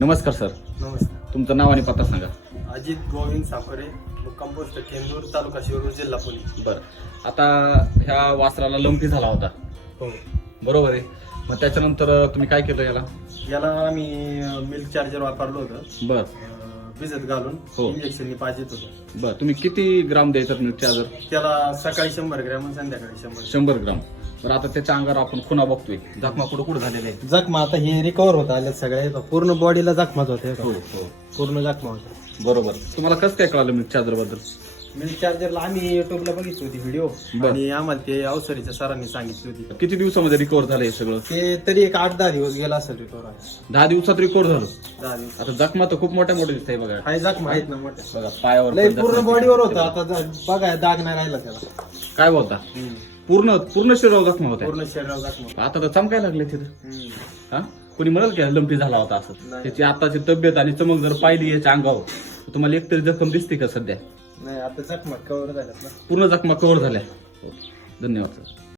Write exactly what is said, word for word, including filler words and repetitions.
नमस्कार सर, नमस्कार. तुमचं नाव आणि पत्ता सांगा. अजित गोविंद साखरे, मुक्काम पोस्ट केंदूर, तालुका शिरूर, जिल्हा पुणे. बरं, आता ह्या वासराला लंपी झाला होता हो. बरोबर आहे. मग त्याच्यानंतर तुम्ही काय केलं याला? याला आम्ही मिल्क चार्जर वापरलं होतं. बर अं, भिजत घालून हो. इंजेक्शननी पाहिजेत होतं. बर तुम्ही किती ग्राम द्यायचं मिल्क चार्जर? त्याला सकाळी शंभर ग्रॅम आणि संध्याकाळी शंभर. शंभर ग्राम. बरं, आता त्याच्या अंगावर आपण खुणा बघतोय, जखमा कुठं कुठं झालेले आहे? जखमा आता हे रिकवर होत आल्या सगळ्या, पूर्ण बॉडीला जखमाच होते. हो हो पूर्ण जखमा होत्या. बरोबर. तुम्हाला कसं काय कळालं मिल्क चार्जर बद्दल? मिल्क चार्जरला आम्ही युट्यूबला बघितली होती व्हिडिओ बर. आणि आम्हाला ते अवसरीच्या सरांनी सांगितली होती. किती दिवसामध्ये रिकवर झालं हे सगळं? ते तरी एक आठ दहा दिवस गेला असेल रिकवर. दहा दिवसात रिकवर झालं. दहा दिवस आता जखमा तर खूप मोठ्या मोठ्या दिसत आहे बघा. हाय जखमा आहेत ना मोठ्या. बघा पायावर लय पण पूर्ण जखमा बॉडीवर दिसते. होता. आता जा- बघा दाग नाही राहिला त्याला. काय बोलता? पूर्ण पूर्ण शरीरावर जखमा होत्या. पूर्ण शरीरावर जखमा. आता तर चमकायला लागले तिथं. हम्म. हा, कोणी म्हणाल की लंपी झाला होता असं? नाही. त्याची आताची तब्येत आणि चमक जर पाहिली याच्या अंगावर, तर तुम्हाला एकतरी जखम दिसते का सध्या? नाही आता जखमा कवर झाल्यात ना. पूर्ण जखमा कव्हर झाल्या. हो. धन्यवाद सर.